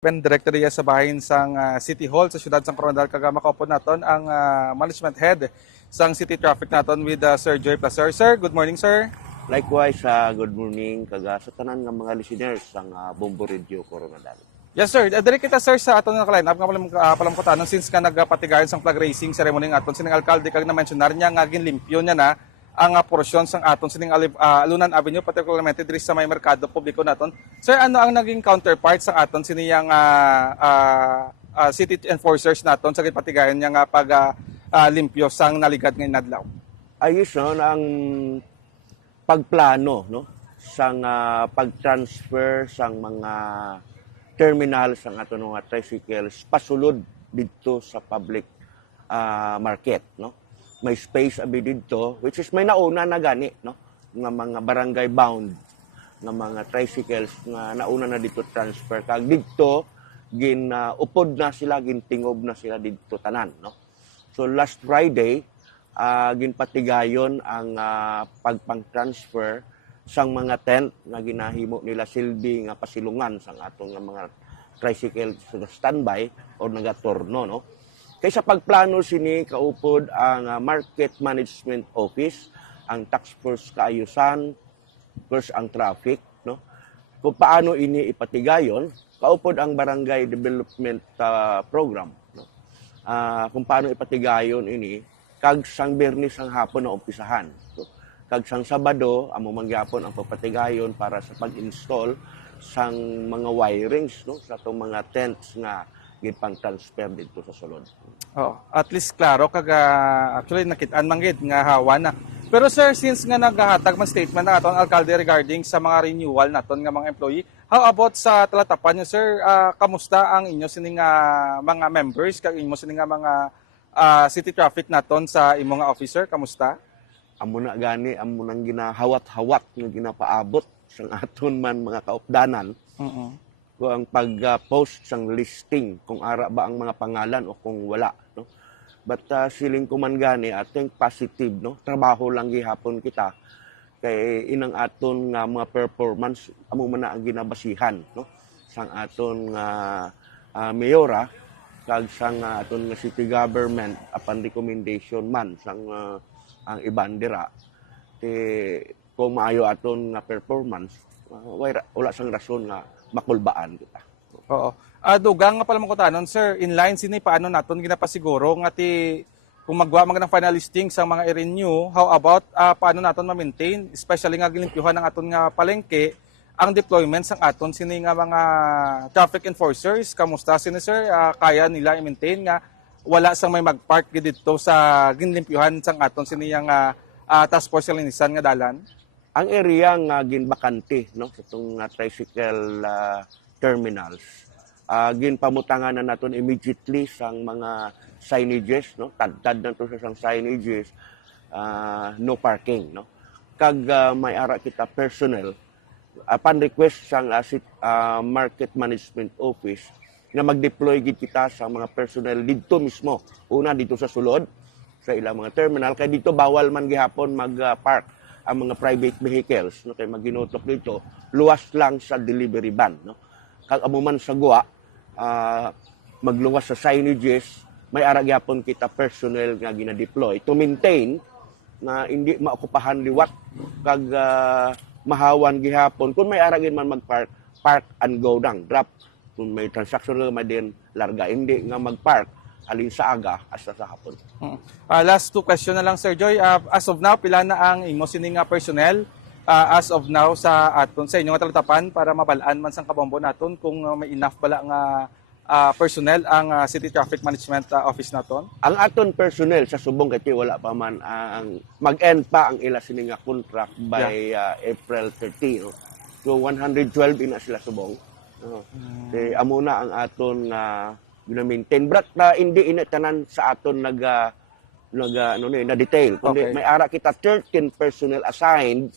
Directory sa bahin sang City Hall sa siyudad sang Coronadal kaga makaupod naton ang management head sang City Traffic naton with Sir Joy Placer. Sir, good morning sir. Likewise, good morning kaga sa tanan ng mga listeners sang Bombo Radio Coronadal. Yes sir, dire kita sir sa aton nga line-up nga palam ko tanong since ka nagpatigayon sang flag raising ceremony ng aton sining alkalde kag na-mentionar niya nga ginlimpyo niya na ang porsyon sang aton sining Alunan Avenue particularmente diri sa may merkado publiko naton. Sir, ano ang naging counterpart sa aton siniyang city enforcers naton sa gipatigayon niya nga pag limpyo sang naligad nga inadlaw? Ayos no, ang pagplano no sang pag-transfer sang mga terminal sang aton nga tricycles pasulod dito sa public market no. May space abi dito which is may nauna na gani no nga mga barangay bound nga mga tricycles nga nauna na dito transfer kag dito upod na sila gintingob na sila dito tanan no. So last Friday ginpatigayon ang pagpang-transfer sang mga tent nga ginahimo nila silbi nga pasilungan sang atong nga mga tricycle sa standby o nagatorno no. Kaysa pagplano sini kaupod ang Market Management Office, ang Task Force Kaayusan, first ang traffic, no? Kung paano ini ipatigayon, kaupod ang Barangay Development Program, no? Kung paano ipatigayon ini, kag sang Biyernes ang hapon na umpisahan. So, kag sang Sabado, amo mangyapon ang papatigayon para sa pag-install sang mga wirings, no? Sa itong mga tents nga gipang transfer dito sa sulod. Oh, at least klaro kaga actually nakitaan man gid nga hawa na. Pero sir, since nga naghahatag man statement na aton alkalde regarding sa mga renewal naton nga mga employee, how about sa talatapan niyo sir? Kamusta ang inyo sining mga members kag inyo sining mga city traffic naton sa imong officer? Kamusta? Amo na gani amo nang ginahawat-hawat nga ginapaabot sang aton man mga kaupdanan. Ang pag-post sang listing kung ara ba ang mga pangalan o kung wala no. But siling ko man gani I think positive no, trabaho lang gihapon kita kay inang aton nga mga performance amo man na ang ginabasihan no sang aton nga mayora kag sang aton nga city government apan recommendation man sang ang ibandera kung maayo aton nga performance wala sang rason nga makulbaan kita. Oo. Dugang nga pala mo ko tanon, sir, inline sini paano naton ginapasiguro nga ti kung magwa man ng final listing sa mga i-renew, how about paano naton ma-maintain, especially nga gilimpyuhan ng aton nga palengke, ang deployment sang aton sini nga mga traffic enforcers, kamusta sini sir, kaya nila i-maintain nga wala sang may magpark dito sa ginlimpyuhan sang aton sini nga task force linisan nga dalan? Ang area nga ginbakante no sa itong tricycle terminals ginpamutangan na naton immediately sang mga signages no tad na to sa sang signages no parking no kag may ara kita personnel upon request sang Market Management Office nga mag-deploy gid kita sa mga personnel dito mismo una dito sa sulod sa ilang mga terminal kay dito bawal man gihapon mag-park ang mga private vehicles no kay maginutok dito luwas lang sa delivery van no kag amo man sa guwa magluwas sa signages may ara gyapon kita personnel nga gina-deploy to maintain na hindi maokupahan liwat kag mahawan gihapon kung may ara gid man magpark park and go down drop kung may transaction may din larga hindi nga magpark alin sa aga hasta sa hapon. Last two question na lang Sir Joy. As of now, pila na ang imo sining personnel as of now sa aton sa inyong talatapan para mabalaan man sang kabombo naton kung may enough bala nga personnel ang City Traffic Management Office naton? Ang aton personnel sa subong kay wala pa man ang mag-end pa ang ila sini nga contract by April 30. No? So 112 ina sila subong. Amo na ang aton gina-maintain brat na hindi initanan sa aton na detail kundi may ara kita 13 personnel assigned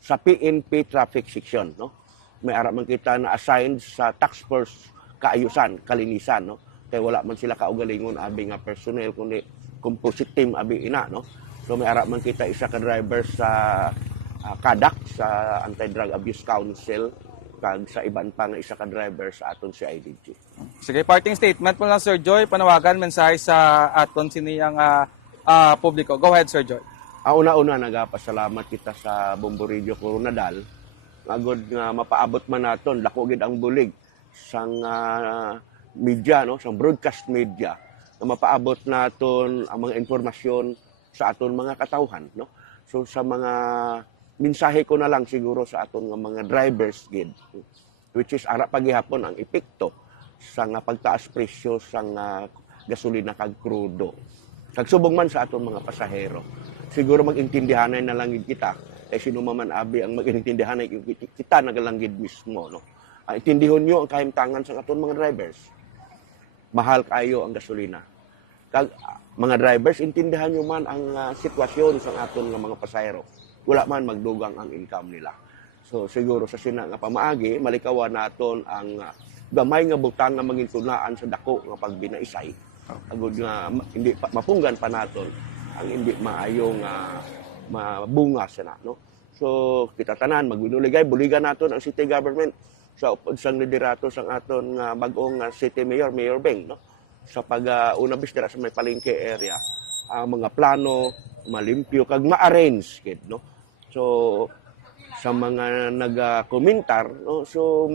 sa PNP traffic section no may ara man kita na assigned sa task force kaayusan kalinisan no kay wala man sila kaugalingon abi nga personnel kundi composite team abi ina no so may ara man kita isa ka driver sa CADAC sa Anti-Drug Abuse Council kag sa iban pa nga isa ka driver sa aton si IDG. Sige, parting statement po lang Sir Joy, panawagan, mensahe sa aton siniyang publiko. Go ahead Sir Joy. Una-una nagapasalamat kita sa Bombo Radio Coronadal agod nga mapaabot man naton dako gid ang bulig sang media no, sang broadcast media na mapaabot naton ang mga informasyon sa aton mga katawhan no. So sa mga mensahe ko na lang siguro sa aton nga mga drivers gid, which is ara pagihapon ang epekto sa nga pagtaas presyo sa gasolina kag krudo. Kag subong man sa aton mga pasahero. Siguro magintindihanay na lang gid kita kay sino man abi ang magintindihanay kita nagalanggid mismo no. Intindihon niyo ang kahimtangan sa aton mga drivers. Mahal kayo ang gasolina. Kag mga drivers intindihan niyo man ang sitwasyon sa aton nga mga pasahero. Wala man magdugang ang income nila. So siguro sa sina nga pamaagi malikawan naton ang gamay nga butang nga mangintunaan sa dako nga pagbinaisay. Agud nga hindi mapunggan pa naton ang hindi maayo nga mabunga sana no. So kita tanan magbinuligay buligan naton ang city government sa sang liderato sang aton nga bag-ong city mayor Mayor Beng no. Sa pag una bis dira sa may palengke area ang mga plano malimpyo kag ma-arrange kid no. So sa mga nag-komentar no, so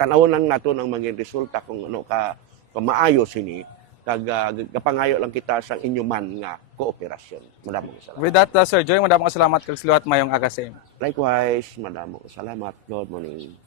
tan-awon lang nato ang maging resulta kung ano ka maayos ini kag kapangayo lang kita sa inyo man nga kooperasyon. Madamong salamat. With that Sir Joy, madamong salamat kag siluhat mayong aga sa imo. Likewise, madamong salamat. Good morning.